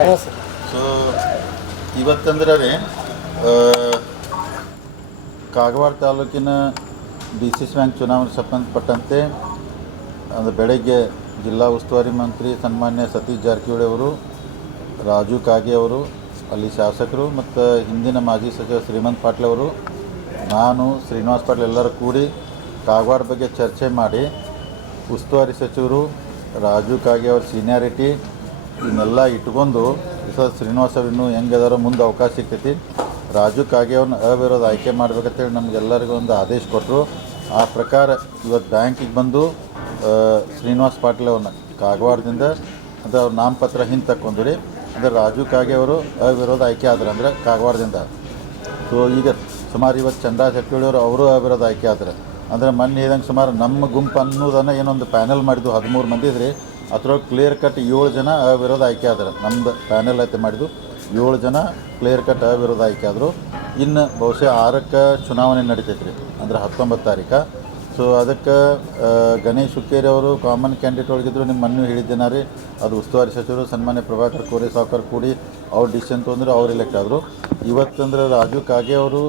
So ಇವತ್ತಂದ್ರೆ ರೀ ಕಾಗವಾಡ ತಾಲೂಕಿನ DCC bank ಚುನಾವಣೆ ಸಂಬಂಧಪಟ್ಟಂತೆ ಅದು ಬೆಳಗ್ಗೆ ಜಿಲ್ಲಾ ಉಸ್ತುವಾರಿ ಮಂತ್ರಿ ಸನ್ಮಾನ್ಯ ಸತೀಶ್ ಜಾರಕಿಹೊಳಿ ಅವರು, ರಾಜು ಕಾಗೆ ಅವರು, ಅಲ್ಲಿ ಶಾಸಕರು ಮತ್ತು ಹಿಂದಿನ ಮಾಜಿ ಸಚಿವ ಶ್ರೀಮಂತ್ ಪಾಟೀಲ್ ಅವರು, ನಾನು ಶ್ರೀನಿವಾಸ್ ಪಾಟೀಲ್ ಎಲ್ಲರೂ ಕೂಡಿ ಕಾಗವಾಡ ಬಗ್ಗೆ ಚರ್ಚೆ ಮಾಡಿ ಉಸ್ತುವಾರಿ ಸಚಿವರು ರಾಜು ಕಾಗೆ ಅವ್ರ ಸೀನಿಯಾರಿಟಿ ಇವನ್ನೆಲ್ಲ ಇಟ್ಕೊಂಡು ಶ್ರೀನಿವಾಸ್ ಅವ್ರು ಇನ್ನೂ ಹೆಂಗದಾರೋ ಮುಂದೆ ಅವಕಾಶ ಸಿಗ್ತೈತಿ, ರಾಜು ಕಾಗೆ ಅವ್ರನ್ನ ಅವಿರೋಧ ಆಯ್ಕೆ ಮಾಡಬೇಕಂತೇಳಿ ನಮಗೆಲ್ಲರಿಗೂ ಒಂದು ಆದೇಶ ಕೊಟ್ಟರು. ಆ ಪ್ರಕಾರ ಇವತ್ತು ಬ್ಯಾಂಕಿಗೆ ಬಂದು ಶ್ರೀನಿವಾಸ್ ಪಾಟೀಲ್ ಅವ್ರನ್ನ ಕಾಗವಾಡದಿಂದ ಅದು ಅವ್ರ ನಾಮಪತ್ರ ಹಿಂದೆ ತಕ್ಕೊಂಡು ರೀ, ಅಂದರೆ ರಾಜು ಕಾಗೆ ಅವರು ಅವಿರೋಧ ಆಯ್ಕೆ ಆದ್ರೆ ಅಂದರೆ ಕಾಗವಾಡದಿಂದ. ಸೊ ಈಗ ಸುಮಾರು ಇವತ್ತು ಚಂದ್ರರಾಜ್ ಹಟ್ಟಿಹೊಳಿ ಅವರು ಅವಿರೋಧ ಆಯ್ಕೆ ಆದ್ರೆ ಅಂದರೆ ಮೊನ್ನೆ ಇದ್ದಂಗೆ ಸುಮಾರು ನಮ್ಮ ಗುಂಪು ಅನ್ನೋದನ್ನು ಏನೊಂದು ಪ್ಯಾನೆಲ್ ಮಾಡಿದ್ದು 13 ಮಂದಿ ಇದ್ರಿ, ಅದ್ರೊಳಗೆ ಕ್ಲಿಯರ್ ಕಟ್ 7 ಜನ ಅವಿರೋಧ ಆಯ್ಕೆ ಆದ್ರೆ. ನಮ್ಮದು ಪ್ಯಾನೆಲ್ ಐತೆ ಮಾಡಿದ್ದು 7 ಜನ ಕ್ಲಿಯರ್ ಕಟ್ ಅವಿರೋಧ ಆಯ್ಕೆ ಆದರು. ಇನ್ನು ಬಹುಶಃ 6ಕ್ಕೆ ಚುನಾವಣೆ ನಡೀತೈತೆ ರೀ, ಅಂದರೆ 19 ತಾರೀಕು. ಸೊ ಅದಕ್ಕೆ ಗಣೇಶ್ ಹುಕ್ಕೇರಿ ಅವರು ಕಾಮನ್ ಕ್ಯಾಂಡಿಡೇಟ್ ಒಳಗಿದ್ರು, ನಿಮ್ಮ ಮೊನ್ನೆ ಹೇಳಿದ್ದೇನೆ ರೀ, ಅದು ಉಸ್ತುವಾರಿ ಸಚಿವರು ಸನ್ಮಾನ್ಯ ಪ್ರಭಾಕರ್ ಕೋರೆ ಸಾವ್ಕಾರ್ ಕೂಡಿ ಅವ್ರು ಡಿಸಿಷನ್ ತೊಂದರೆ ಅವ್ರು ಎಲೆಕ್ಟ್ ಆದರು. ಇವತ್ತಂದ್ರೆ ರಾಜು ಕಾಗೆ ಅವರು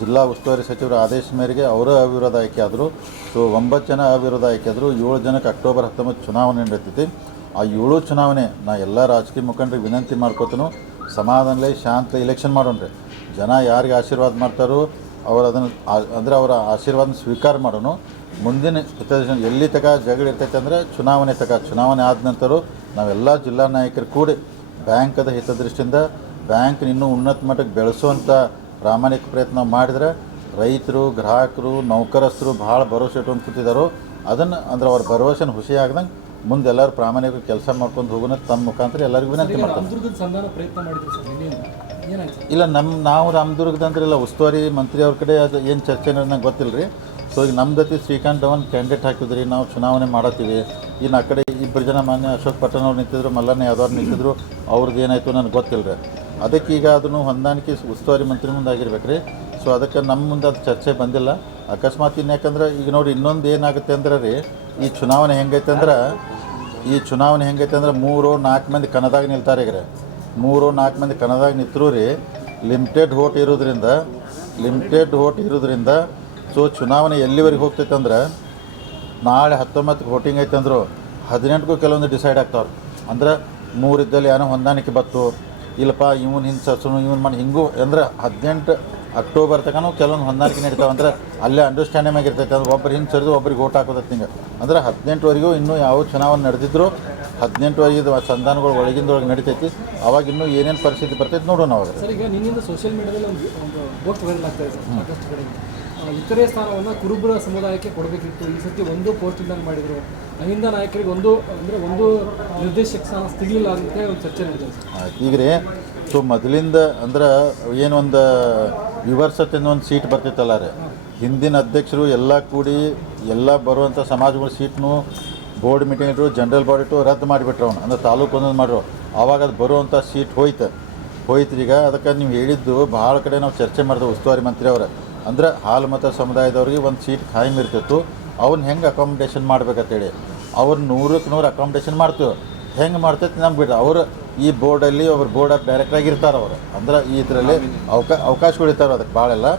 ಜಿಲ್ಲಾ ಉಸ್ತುವಾರಿ ಸಚಿವರ ಆದೇಶ ಮೇರೆಗೆ ಅವರು ಅವಿರೋಧ ಆಯ್ಕೆ ಆದರು. ಸೊ 9 ಜನ ಅವಿರೋಧ ಆಯ್ಕೆ ಆದರು. 7 ಜನಕ್ಕೆ ಅಕ್ಟೋಬರ್ 19 ಚುನಾವಣೆ ನಡೀತೈತಿ. ಆ 7 ಚುನಾವಣೆ ನಾ ಎಲ್ಲ ರಾಜಕೀಯ ಮುಖಂಡರಿಗೆ ವಿನಂತಿ ಮಾಡ್ಕೋತನು, ಸಮಾಧಾನಲೇ ಶಾಂತ ಇಲೆಕ್ಷನ್ ಮಾಡೋಣ್ರಿ. ಜನ ಯಾರಿಗೆ ಆಶೀರ್ವಾದ ಮಾಡ್ತಾರೋ ಅವರು ಅದನ್ನು ಅಂದರೆ ಅವರ ಆಶೀರ್ವಾದನ ಸ್ವೀಕಾರ ಮಾಡೋಣ. ಮುಂದಿನ ಎಲ್ಲಿ ತಕ ಜಗಳ ಇರ್ತೈತೆ ಅಂದರೆ ಚುನಾವಣೆ ಆದ ನಂತರ ನಾವೆಲ್ಲ ಜಿಲ್ಲಾ ನಾಯಕರು ಕೂಡಿ ಬ್ಯಾಂಕದ ಹಿತದೃಷ್ಟಿಯಿಂದ ಬ್ಯಾಂಕ್ ಇನ್ನೂ ಉನ್ನತ ಮಟ್ಟಕ್ಕೆ ಬೆಳೆಸುವಂಥ ಪ್ರಾಮಾಣಿಕ ಪ್ರಯತ್ನ ಮಾಡಿದರೆ ರೈತರು, ಗ್ರಾಹಕರು, ನೌಕರಸ್ಥರು ಭಾಳ ಭರವಸೆ ಇಟ್ಕೊಂಡು ಕೂತಿದ್ದಾರೋ ಅದನ್ನು ಅಂದ್ರೆ ಅವ್ರ ಭರವಸೆನ ಹುಸಿ ಆಗ್ದಂಗೆ ಮುಂದೆ ಎಲ್ಲರೂ ಪ್ರಾಮಾಣಿಕ ಕೆಲಸ ಮಾಡ್ಕೊಂಡು ಹೋಗೋಣ ತಮ್ಮ ಮುಖಾಂತರ ಎಲ್ಲರಿಗೂ ವಿನಂತಿ ಮಾಡ್ತಾರೆ. ಇಲ್ಲ ನಾವು ರಾಮದುರ್ಗದಂದ್ರೆ ಇಲ್ಲ, ಉಸ್ತುವಾರಿ ಮಂತ್ರಿ ಅವ್ರ ಕಡೆ ಅದು ಏನು ಚರ್ಚೆ ನಂಗೆ ಗೊತ್ತಿಲ್ಲ ರೀ. ಸೊ ಈಗ ನಮ್ಮ ಜೊತೆ ಶ್ರೀಕಾಂತ್ ಧವನ್ ಕ್ಯಾಂಡಿಡೇಟ್ ಹಾಕಿದ್ರಿ, ನಾವು ಚುನಾವಣೆ ಮಾಡತ್ತೀವಿ. ಇನ್ನು ಆ ಕಡೆ 2 ಜನ ಮಾನ್ಯ ಅಶೋಕ್ ಪಟ್ಟಣ ಅವ್ರು ನಿಂತಿದ್ರು, ಮಲ್ಲಣ್ಣ ಯಾದವ್ ನಿಂತಿದ್ರು, ಅವ್ರದ್ದು ಏನಾಯಿತು ನನಗೆ ಗೊತ್ತಿಲ್ಲ ರೀ. ಅದಕ್ಕೆ ಈಗ ಅದನ್ನು ಹೊಂದಾಣಿಕೆ ಉಸ್ತುವಾರಿ ಮಂತ್ರಿ ಮುಂದೆ ಆಗಿರ್ಬೇಕು ರೀ. ಸೊ ಅದಕ್ಕೆ ನಮ್ಮ ಮುಂದೆ ಅದು ಚರ್ಚೆ ಬಂದಿಲ್ಲ. ಅಕಸ್ಮಾತ್ ಯಾಕಂದ್ರೆ ಈಗ ನೋಡಿ ಇನ್ನೊಂದು ಏನಾಗುತ್ತೆ ಅಂದ್ರೆ ರೀ, ಈ ಚುನಾವಣೆ ಹೆಂಗೈತೆ ಅಂದ್ರೆ 3-4 ಮಂದಿ ಕಣದಾಗ ನಿಲ್ತಾರೆ. ಈಗ 3-4 ಮಂದಿ ಕಣದಾಗ ನಿಂತರೂ ರೀ ಲಿಮಿಟೆಡ್ ವೋಟ್ ಇರೋದ್ರಿಂದ ಸೊ ಚುನಾವಣೆ ಎಲ್ಲಿವರೆಗೆ ಹೋಗ್ತೈತೆ ಅಂದ್ರೆ ನಾಳೆ 19ಕ್ಕೆ ವೋಟಿಂಗ್ ಐತೆ ಅಂದರು 18ಕ್ಕೂ ಕೆಲವೊಂದು ಡಿಸೈಡ್ ಆಗ್ತಾವ್ರು. ಅಂದ್ರೆ 3 ಇದ್ದಲ್ಲಿ ಏನೋ ಹೊಂದಾಣಿಕೆ ಬತ್ತು, ಇಲ್ಲಪ್ಪ ಇವನು ಹಿಂದೆ ಸಸ್ನು ಇವನು ಮಾಡಿ ಹಿಂಗೂ ಅಂದ್ರೆ 18 ಅಕ್ಟೋಬರ್ ತನಕ ಕೆಲವೊಂದು ಹೊಂದಾಣಿಕೆ ನಡೀತಾವೆ. ಅಂದ್ರೆ ಅಲ್ಲೇ ಅಂಡರ್ಸ್ಟ್ಯಾಂಡಿಂಗ್ ಆಗಿರ್ತೈತೆ. ಅಂದ್ರೆ ಒಬ್ಬರು ಹಿಂದೆ ಸರಿದು ಒಬ್ರಿಗೆ ಓಟ್ ಹಾಕೋದಕ್ಕೆ ಹಿಂಗೆ ಅಂದ್ರೆ 18ವರೆಗೂ ಇನ್ನೂ ಯಾವ ಚುನಾವಣೆ ನಡೆದಿದ್ರು 18ವರೆಗೆ ಸಂಧಾನಗಳು ಒಳಗಿಂದೊಳಗೆ ನಡೀತೈತಿ. ಅವಾಗ ಇನ್ನೂ ಏನೇನು ಪರಿಸ್ಥಿತಿ ಬರ್ತೈತೆ ನೋಡೋಣ ಅವಾಗ. ಸರ್, ಈಗ ನಿನ್ನಿಂದ ಸೋಷಿಯಲ್ ಮೀಡಿಯಾದಲ್ಲಿ ಒಂದು ಪೋಸ್ಟ್ ವೈರಲ್ ಆಗ್ತಾ ಇದೆ ಸಾಕಷ್ಟು ಕಡೆ. ಇತರೆ ಸ್ಥಾನವನ್ನು ಕುರುಬರ ಸಮುದಾಯಕ್ಕೆ ಕೊಡಬೇಕಿತ್ತು, ಈ ಸತಿ ಒಂದು ಪೋಸ್ಟಿಂದ ಮಾಡಿದರು. ಅಹಿಂದ ನಾಯಕರಿಗೆ ಒಂದು ನಿರ್ದೇಶಕ ಸ್ಥಾನ ಸಿಗಲಿಲ್ಲ ಅಂತ ಒಂದು ಚರ್ಚೆ ನಡೆದಿದೆ ಸರ್. ಈಗ ರೀ ಸೊ ಮೊದಲಿಂದ ಅಂದ್ರೆ ಏನೊಂದು ವಿವರ್ಸತೆಯಿಂದ ಒಂದು ಸೀಟ್ ಬರ್ತಿತ್ತಲ್ಲ ರೀ, ಹಿಂದಿನ ಅಧ್ಯಕ್ಷರು ಎಲ್ಲ ಕೂಡಿ ಎಲ್ಲ ಬರುವಂಥ ಸಮಾಜಗಳ ಸೀಟ್ನು ಬೋರ್ಡ್ ಮೀಟಿಂಗ್ ಇಟ್ಟರು, ಜನರಲ್ ಬಾಡಿ ಇಟ್ಟು ರದ್ದು ಮಾಡಿಬಿಟ್ರು. ಅವ್ನು ಅಂದರೆ ತಾಲೂಕು ಒಂದೊಂದು ಮಾಡ್ರು. ಆವಾಗ ಅದು ಬರುವಂಥ ಸೀಟ್ ಹೋಯ್ತು ಈಗ. ಅದಕ್ಕೆ ನೀವು ಹೇಳಿದ್ದು ಭಾಳ ಕಡೆ ನಾವು ಚರ್ಚೆ ಮಾಡಿದೆವು ಉಸ್ತುವಾರಿ ಮಂತ್ರಿ ಅವರ, ಅಂದ್ರೆ ಹಾಲು ಮತ ಸಮುದಾಯದವ್ರಿಗೆ ಒಂದು ಸೀಟ್ ಖಾಯಂ ಇರ್ತಿತ್ತು. ಅವ್ನ ಹೆಂಗೆ ಅಕಾಮಿಡೇಷನ್ ಮಾಡ್ಬೇಕಂತೇಳಿ ಅವ್ರು 100ಕ್ಕೆ 100 ಅಕಾಮಿಡೇಷನ್ ಮಾಡ್ತೀವಿ. ಹೆಂಗೆ ಮಾಡ್ತೈತೆ ನಮ್ಗೆ ಬಿಡ್ರಿ. ಅವರು ಈ ಬೋರ್ಡಲ್ಲಿ ಒಬ್ರು ಬೋರ್ಡ್ ಆಫ್ ಡೈರೆಕ್ಟರ್ ಆಗಿರ್ತಾರೆ. ಅವರು ಅಂದ್ರೆ ಈ ಇದರಲ್ಲಿ ಅವಕಾಶಗಳಿರ್ತಾರೆ. ಅದಕ್ಕೆ ಭಾಳೆಲ್ಲ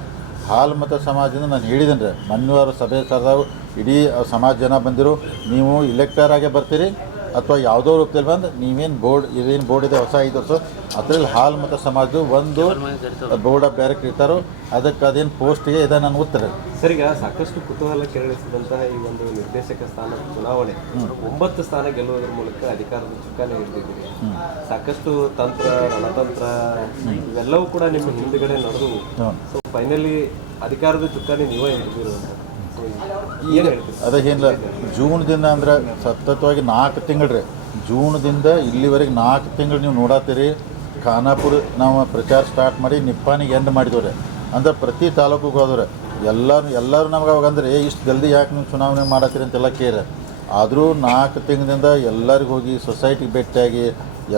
ಹಾಲು ಮತ ಸಮಾಜದಿಂದ ನಾನು ಹೇಳಿದ್ದೇನೆ ರೀ, ಮೊನ್ನೆಯವರು ಸಭೆ ಸರ್ದಾವು ಇಡೀ ಸಮಾಜ ಜನ ಬಂದಿರು, ನೀವು ಇಲೆಕ್ಟರ್ ಆಗೇ ಬರ್ತೀರಿ ಅಥವಾ ಯಾವುದೋ ರೂಪದಲ್ಲಿ ಬಂದು ನೀವೇನು ಇದೇನು ಬೋರ್ಡ್ ಇದೆ ಹೊಸ 5 ವರ್ಷ ಅದರಲ್ಲಿ ಹಾಲು ಮತ ಸಮಾಜದ್ದು ಒಂದು ಬೋರ್ಡ್ ಆಫ್ ಡೈರೆಕ್ಟರ್ ಇರ್ತಾರೋ ಅದಕ್ಕೆ ಅದೇನು ಪೋಸ್ಟ್ಗೆ ಇದೆ ನನ್ನ ಉತ್ತರ. ಸರ್, ಈಗ ಸಾಕಷ್ಟು ಕುತೂಹಲ ಕೆರಳಿಸಿದಂತಹ ಈ ಒಂದು ನಿರ್ದೇಶಕ ಸ್ಥಾನ ಚುನಾವಣೆ 9 ಸ್ಥಾನ ಗೆಲ್ಲುವುದರ ಮೂಲಕ ಅಧಿಕಾರದ ಚುಕ್ಕಾನೆ ಹಿಡಿದಿದ್ದೀರಿ. ಸಾಕಷ್ಟು ತಂತ್ರ, ರಣತಂತ್ರ ಇವೆಲ್ಲವೂ ಕೂಡ ನಿಮ್ಮ ಹಿಂದುಗಡೆ ನಡೆದು ಸೊ ಫೈನಲಿ ಅಧಿಕಾರದ ಚುಕ್ಕಾನೆ ನೀವೇ ಹಿಡಿದಿರುವಂಥ ಅದೇನಿಲ್ಲ. ಜೂನ್ದಿಂದ ಅಂದ್ರೆ ಸತತವಾಗಿ 4 ತಿಂಗಳು ರೀ, ಜೂನ್ದಿಂದ ಇಲ್ಲಿವರೆಗೆ 4 ತಿಂಗಳು ನೀವು ನೋಡತ್ತೀರಿ. ಖಾನಾಪುರ ನಾವು ಪ್ರಚಾರ ಸ್ಟಾರ್ಟ್ ಮಾಡಿ ನಿಪ್ಪಾನಿಗೆ ಎಂಡ್ ಮಾಡಿದವ್ರೆ. ಅಂದ್ರೆ ಪ್ರತಿ ತಾಲೂಕಿಗೆ ಹೋದವ್ರೆ ಎಲ್ಲರೂ ನಮ್ಗೆ ಅವಾಗ ಅಂದ್ರೆ ಇಷ್ಟು ಜಲ್ದಿ ಯಾಕೆ ನೀವು ಚುನಾವಣೆ ಮಾಡತ್ತೀರಿ ಅಂತೆಲ್ಲ ಕೇಳಿ. ಆದರೂ 4 ತಿಂಗಳಿಂದ ಎಲ್ಲರಿಗೂ ಹೋಗಿ ಸೊಸೈಟಿಗೆ ಭೇಟಿಯಾಗಿ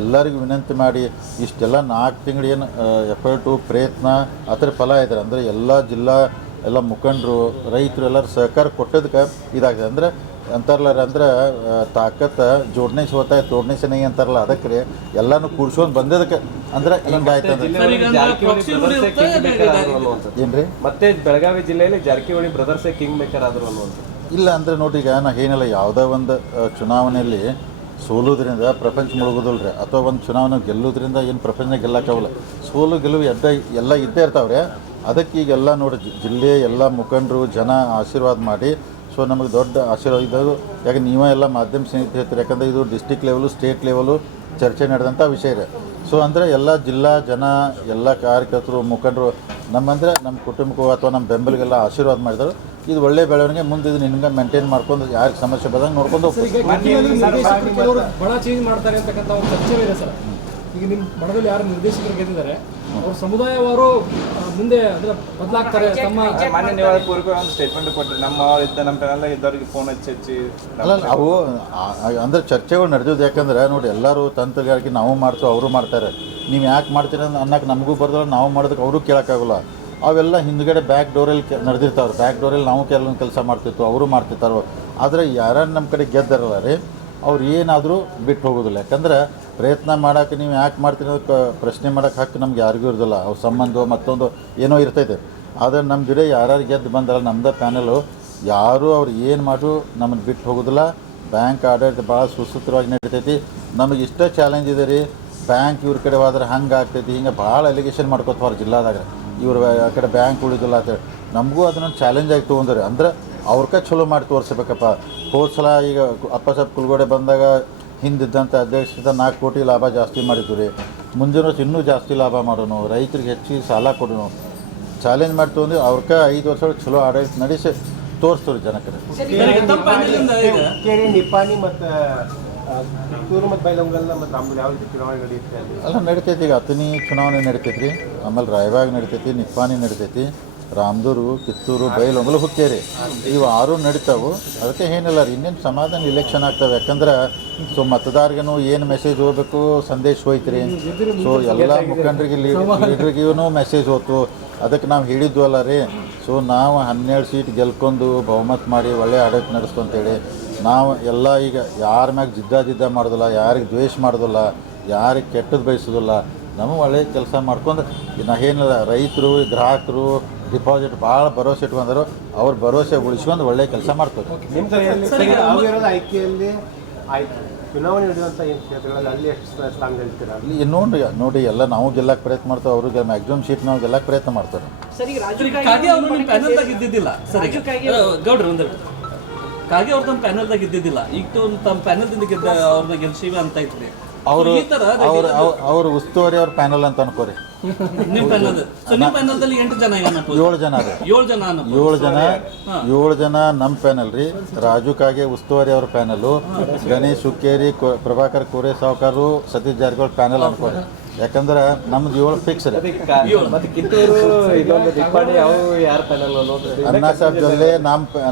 ಎಲ್ಲರಿಗೂ ವಿನಂತಿ ಮಾಡಿ ಇಷ್ಟೆಲ್ಲ 4 ತಿಂಗಳು ಏನು ಎಫರ್ಟು ಪ್ರಯತ್ನ ಅದರ ಫಲ ಇದ್ದಾರೆ. ಅಂದರೆ ಎಲ್ಲ ಜಿಲ್ಲಾ ಎಲ್ಲ ಮುಖಂಡರು, ರೈತರು ಎಲ್ಲರೂ ಸಹಕಾರ ಕೊಟ್ಟೋದಕ್ಕೆ ಇದಾಗಿದೆ. ಅಂದರೆ ಅಂತಾರಲ್ಲ ಅಂದ್ರೆ ತಾಕತ್ ಜೋಡಣೆ से होता है तोड़ने से नहीं ಅಂತಾರಲ್ಲ ಅದಕ್ಕೆ ರೀ ಎಲ್ಲನೂ ಕೂಡ್ಸ್ಕೊಂಡು ಬಂದಿದ್ದಕ್ಕೆ ಅಂದ್ರೆ ಹಿಂಗಾಯ್ತಂದ್ರೆ ಏನ್ರಿ ಮತ್ತೆ ಬೆಳಗಾವಿ ಜಿಲ್ಲೆಯಲ್ಲಿ ಜಾರಕಿಹೊಳಿ ಬ್ರದರ್ಸೇ ಕಿಂಗ್ ಮೇಕರ್ ಆದ್ರು ಅನ್ನುವಂಥ. ಇಲ್ಲ ಅಂದರೆ ನೋಡಿ ಈಗ ನಾ ಏನಿಲ್ಲ ಯಾವುದೇ ಒಂದು ಚುನಾವಣೆಯಲ್ಲಿ ಸೋಲೋದ್ರಿಂದ ಪ್ರಪಂಚ ಮುಳುಗೋದಿಲ್ಲ ರೀ, ಅಥವಾ ಒಂದು ಚುನಾವಣೆ ಗೆಲ್ಲೋದ್ರಿಂದ ಏನು ಪ್ರಪಂಚ ಗೆಲ್ಲಕ್ಕಾಗಲ್ಲ. ಸೋಲು ಗೆಲುವು ಎಲ್ಲ ಇದ್ದೇ ಇರ್ತಾವ್ರೆ. ಅದಕ್ಕೆ ಈಗೆಲ್ಲ ನೋಡಿ ಜಿಲ್ಲೆ ಎಲ್ಲ ಮುಖಂಡರು ಜನ ಆಶೀರ್ವಾದ ಮಾಡಿ ಸೊ ನಮಗೆ ದೊಡ್ಡ ಆಶೀರ್ವಾದ ಇದ್ದಾಗ ಯಾಕೆ ನೀವೇ ಎಲ್ಲ ಮಾಧ್ಯಮ ಸ್ನೇಹಿತರು ಹೇಳ್ತೀರಿ, ಯಾಕಂದರೆ ಇದು ಡಿಸ್ಟಿಕ್ ಲೆವೆಲು ಸ್ಟೇಟ್ ಲೆವೆಲು ಚರ್ಚೆ ನಡೆದಂಥ ವಿಷಯ ಇದೆ. ಸೊ ಅಂದರೆ ಎಲ್ಲ ಜಿಲ್ಲಾ ಜನ ಎಲ್ಲ ಕಾರ್ಯಕರ್ತರು ಮುಖಂಡರು ನಮ್ಮಂದರೆ ನಮ್ಮ ಕುಟುಂಬಕ್ಕೂ ಅಥವಾ ನಮ್ಮ ಬೆಂಬಲಿಗೆಲ್ಲ ಆಶೀರ್ವಾದ ಮಾಡಿದರು. ಇದು ಒಳ್ಳೆ ಬೆಳವಣಿಗೆ. ಮುಂದೆ ಇದು ನಿಮ್ಗೆ ಮೇಂಟೈನ್ ಮಾಡ್ಕೊಂಡು ಯಾರಿಗೆ ಸಮಸ್ಯೆ ಬಂದಂಗೆ ನೋಡ್ಕೊಂಡು ಹೋಗ್ತೀವಿ. ಈಗ ಘಟನೆಯಲ್ಲಿ ನಿರ್ದೇಶಕರು ಕೆಲವರು ಬಡ ಚೇಂಜ್ ಮಾಡ್ತಾರೆ ಅಂತಕ್ಕಂಥ ಒಂದು ಚರ್ಚೆ ಇದೆ ಸರ್. ಈಗ ನಿಮ್ಮ ಬಡದಲ್ಲಿ ಯಾರು ನಿರ್ದೇಶಕರು ಗೆದ್ದಿದ್ದಾರೆ ಅವ್ರ ಸಮುದಾಯವಾರು ಮುಂದೆ ಅಂದರೆ ಬದಲಾಗ್ತಾರೆ ತಮ್ಮ ಮಾನ್ಯ ನೀವು ಪೂರ್ವ ಒಂದು ಸ್ಟೇಟ್ಮೆಂಟ್ ಕೊಟ್ಟರೆ ನಮ್ಮ ಪ್ಯಾನಲ್ ಇದ್ದವ್ರಿಗೆ ಫೋನ್ ಹಚ್ಚಿ ಅಲ್ಲ ಅವು ಅಂದರೆ ಚರ್ಚೆಗಳು ನಡೆದಿದ್ದು. ಯಾಕಂದ್ರೆ ನೋಡಿ ಎಲ್ಲರೂ ತಂತ್ರಗಾರಿಕೆ ನಾವು ಮಾಡ್ತೀವಿ ಅವರು ಮಾಡ್ತಾರೆ. ನೀವು ಯಾಕೆ ಮಾಡ್ತೀರಿ ಅನ್ನೋಕೆ ನಮಗೂ ಬರ್ದಲ್ಲ, ನಾವು ಮಾಡೋದಕ್ಕೆ ಅವರು ಕೇಳೋಕ್ಕಾಗಲ್ಲ. ಅವೆಲ್ಲ ಹಿಂದ್ಗಡೆ ಬ್ಯಾಕ್ ಡೋರಲ್ಲಿ ನಡೆದಿರ್ತಾವ್ರು. ಬ್ಯಾಕ್ ಡೋರಲ್ಲಿ ನಾವು ಕೆಲವೊಂದು ಕೆಲಸ ಮಾಡ್ತಿರ್ತೀವಿ, ಅವರು ಮಾಡ್ತಿರ್ತಾರೋ. ಆದರೆ ಯಾರು ನಮ್ಮ ಕಡೆ ಗೆದ್ದಾರಲ್ಲ ರೀ ಅವ್ರು ಏನಾದರೂ ಬಿಟ್ಟು ಹೋಗೋದಿಲ್ಲ. ಯಾಕಂದ್ರೆ ಪ್ರಯತ್ನ ಮಾಡೋಕೆ ನೀವು ಯಾಕೆ ಮಾಡ್ತೀರಿ ಅದಕ್ಕೆ ಪ್ರಶ್ನೆ ಮಾಡೋಕೆ ಹಕ್ಕು ನಮ್ಗೆ ಯಾರಿಗೂ ಇರೋದಿಲ್ಲ. ಅವ್ರ ಸಂಬಂಧ ಮತ್ತೊಂದು ಏನೋ ಇರ್ತೈತೆ. ಆದರೆ ನಮ್ಮ ಜೊತೆ ಯಾರು ಗೆದ್ದು ಬಂದಾರಲ್ಲ ನಮ್ಮದೇ ಪ್ಯಾನಲು, ಯಾರೂ ಅವ್ರು ಏನು ಮಾಡು ನಮ್ಮನ್ನು ಬಿಟ್ಟು ಹೋಗೋದಿಲ್ಲ. ಬ್ಯಾಂಕ್ ಆಡಳಿತ ಭಾಳ ಸುಸೂತ್ರವಾಗಿ ನಡೀತೈತಿ. ನಮಗೆ ಇಷ್ಟೇ ಚಾಲೆಂಜ್ ಇದೆ ರೀ, ಬ್ಯಾಂಕ್ ಇವ್ರ ಕಡೆ ಹೋದ್ರೆ ಹಂಗೆ ಆಗ್ತೈತಿ, ಹಿಂಗೆ ಭಾಳ ಅಲಿಗೇಷನ್ ಮಾಡ್ಕೊತಾವ್ರು ಜಿಲ್ಲಾದಾಗ. ಇವ್ರು ಆ ಕಡೆ ಬ್ಯಾಂಕ್ ಉಳಿದಿಲ್ಲ ಅಂತೇಳಿ ನಮಗೂ ಅದನ್ನೊಂದು ಚಾಲೆಂಜ್ ಆಗಿ ತೊಗೊಂಡ್ರಿ. ಅಂದ್ರೆ ಅವ್ರಕ ಚಲೋ ಮಾಡಿ ತೋರಿಸ್ಬೇಕಪ್ಪ. ಹೋದ ಸಲ ಈಗ ಅಪ್ಪಸಾಬ್ ಕುಲ್ಗೋಡೆ ಬಂದಾಗ ಹಿಂದಿದ್ದಂಥ ಅಧ್ಯಕ್ಷದ 4 ಕೋಟಿ ಲಾಭ ಜಾಸ್ತಿ ಮಾಡಿದ್ವಿ ರೀ. ಮುಂದಿನ ವರ್ಷ ಇನ್ನೂ ಜಾಸ್ತಿ ಲಾಭ ಮಾಡೋಣ, ರೈತರಿಗೆ ಹೆಚ್ಚಿಗೆ ಸಾಲ ಕೊಡೋಣ, ಚಾಲೆಂಜ್ ಮಾಡಿ ತೊಗೊಂಡು ಅವ್ರಕ 5 ವರ್ಷ ಚಲೋ ಆಡಳಿತ ನಡೆಸಿ ತೋರಿಸ್ತೀವಿ ಜನಕ್ಕೆ. ನಿಪ್ಪಾಣಿ ಮತ್ತು ಕಿತ್ತೂರು ಮತ್ತು ಬೈಲಹೊಂಗಲ ಮತ್ತು ರಾಮದುರ್ಗ ಯಾವ ರೀತಿ ಚುನಾವಣೆ ನಡೆಯುತ್ತೆ ಅಲ್ಲ ನಡಿತೈತಿ. ಈಗ ಅತನಿ ಚುನಾವಣೆ ನಡಿತೈತಿ ರೀ, ಆಮೇಲೆ ರಾಯಬಾಗ್ ನಡಿತೈತಿ, ನಿಪ್ಪಾಣಿ ನಡಿತೈತಿ, ರಾಮದುರ್ಗ, ಕಿತ್ತೂರು, ಬೈಲಹೊಂಗಲ, ಹುಕ್ಕೇರಿ ಇವು 6 ನಡೀತಾವೆ. ಅದಕ್ಕೆ ಏನಿಲ್ಲ ರೀ, ಇನ್ನೇನು ಸಮಾಧಾನ ಇಲೆಕ್ಷನ್ ಆಗ್ತವೆ. ಯಾಕಂದ್ರೆ ಸೊ ಮತದಾರರಿಗೂ ಏನು ಮೆಸೇಜ್ ಹೋಗ್ಬೇಕು ಸಂದೇಶ ಹೋಯ್ತು ರೀ. ಸೊ ಎಲ್ಲ ಮುಖಂಡರಿಗೆ ಲೀಡ್ರಿಗೂ ಮೆಸೇಜ್ ಹೋಯ್ತು. ಅದಕ್ಕೆ ನಾವು ಹೇಳಿದ್ವಲ್ಲ ರೀ, ಸೊ ನಾವು 12 ಸೀಟ್ ಗೆಲ್ಕೊಂಡು ಬಹುಮತ ಮಾಡಿ ಒಳ್ಳೆ ಆಡಳಿತ ನಡೆಸ್ತು ಅಂತೇಳಿ ನಾವು ಎಲ್ಲ ಈಗ ಯಾರ ಮ್ಯಾಗ ಜಿದ್ದ ಮಾಡೋದಿಲ್ಲ, ಯಾರಿಗೆ ದ್ವೇಷ ಮಾಡೋದಿಲ್ಲ, ಯಾರಿಗೆ ಕೆಟ್ಟದ್ದು ಬಯಸೋದಿಲ್ಲ. ನಮಗೆ ಒಳ್ಳೆ ಕೆಲಸ ಮಾಡ್ಕೊಂಡು ನಾ ಏನಿಲ್ಲ ರೈತರು ಗ್ರಾಹಕರು ಡಿಪಾಸಿಟ್ ಭಾಳ ಭರವಸೆ ಇಟ್ಕೊಂಡರು. ಅವ್ರ ಭರವಸೆ ಉಳಿಸ್ಕೊಂಡು ಒಳ್ಳೆ ಕೆಲಸ ಮಾಡ್ತಾರೆ. ನಿಮ್ಮ ಕೈಯಲ್ಲಿ ಆಯ್ಕೆಯಲ್ಲಿ ಚುನಾವಣೆ ನಡೆಯುವಂಥ ಏನು ಕ್ಷೇತ್ರಗಳಲ್ಲಿ ಅಲ್ಲಿ ಎಷ್ಟು ಸ್ಥಾನ ಗೆಲ್ತೀರಾ? ಇಲ್ಲಿ ನೋಡಿ ಎಲ್ಲ ನಾವು ಗೆಲ್ಲಕ್ಕೆ ಪ್ರಯತ್ನ ಮಾಡ್ತೇವೆ, ಅವರು ಮ್ಯಾಕ್ಸಿಮಮ್ ಸೀಟ್ ನಾವು ಗೆಲ್ಲಕ್ಕೆ ಪ್ರಯತ್ನ ಮಾಡ್ತಾರೆ. ಕಾಗೆ ಅವರು ನಿಮ್ಮ ಪ್ಯಾನಲ್ದಾಗ ಇದ್ದಿದ್ದಿಲ್ಲ ಸರ್. ಗೌಡ್ರು ಒಂದು ಕಾಗೆ ಅವ್ರು ತಮ್ಮ ಪ್ಯಾನಲ್ದಾಗ ಇದ್ದಿದ್ದಿಲ್ಲ. ಈಗ ತಮ್ಮ ಪ್ಯಾನಲ್ದಿಂದ ಗೆದ್ದ ಅವ್ರನ್ನ ಗೆಲ್ಸಿವಿ ಅಂತ ಐತ್ರಿ. ಅವ್ರ ಉಸ್ತುವಾರಿ ಅವ್ರ ಪ್ಯಾನಲ್ ಅಂತ ಅನ್ಕೋರಿ. ನಿಮ್ಮ ಪ್ಯಾನಲ್ ನಿಮ್ಮ ಪ್ಯಾನಲ್ದಲ್ಲಿ 8 ಜನ 7 ಜನ ರೀ. 7 ಜನ ನಮ್ಮ ಪ್ಯಾನಲ್ ರೀ. ರಾಜು ಕಾಗೆ ಉಸ್ತುವಾರಿ ಅವ್ರ ಪ್ಯಾನಲು, ಗಣೇಶ್ ಹುಕ್ಕೇರಿ, ಪ್ರಭಾಕರ್ ಕೋರೆ ಸಾವ್ಕಾರು, ಸತೀಶ್ ಜಾರಕಿಹೊಳಿ ಪ್ಯಾನಲ್ ಅನ್ಕೋರಿ. ಯಾಕಂದ್ರೆ ನಮ್ದು 7 ಫಿಕ್ಸ್ ರೀ. ಮತ್ತು ಕಿತ್ತೂರು ಇದೊಂದು ನಿಪ್ಪಾಣಿ ಯಾವ ಯಾರ ಪ್ಯಾನಲ್ ಅನ್ನೋದು ಅಣ್ಣಾ ಸಾಹೇಬ್ ಜೊಲ್ಲೆ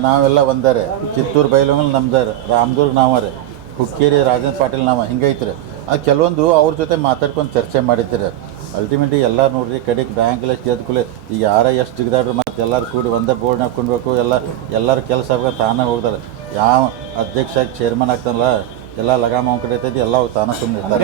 ನಾವೆಲ್ಲ ಒಂದಾರೆ. ಕಿತ್ತೂರು ಬೈಲಹೊಂಗಲ ನಮ್ದಾರೆ, ರಾಮದುರ್ಗ ನಾವೇ, ಹುಕ್ಕೇರಿ ರಾಜೇಂದ್ರ ಪಾಟೀಲ್ ನಾವು ಹಿಂಗೈತ್ರಿ. ಅದು ಕೆಲವೊಂದು ಅವ್ರ ಜೊತೆ ಮಾತಾಡ್ಕೊಂಡು ಚರ್ಚೆ ಮಾಡಿದ್ದೀರಿ. ಅಲ್ಟಿಮೇಟ್ಲಿ ಎಲ್ಲ ನೋಡ್ರಿ ಕಡೆಗೆ ಬ್ಯಾಂಕೆಲ್ಲ ಗೆದ್ಕೂಲೆ ಈಗ ಯಾರ ಎಷ್ಟು ಜಿಗಿದಾಡ್ರು ಮತ್ತು ಎಲ್ಲರೂ ಕೂಡಿ ಒಂದೇ ಬೋರ್ಡ್ ಹಾಕ್ಕೊಳ್ಬೇಕು. ಎಲ್ಲರೂ ಕೆಲಸ ಆಗ ತಾನೇ ಹೋಗ್ತಾರೆ. ಯಾವ ಅಧ್ಯಕ್ಷ ಆಗಿ ಚೇರ್ಮನ್ ಆಗ್ತಾನಲ್ಲ ಎಲ್ಲ ಲಗಾಮ ಅವ್ನ ಕಡೆ ಐತೈತಿ, ಎಲ್ಲ ತಾನೇ ಸುಮ್ಮನೆ ಇರ್ತಾರೆ.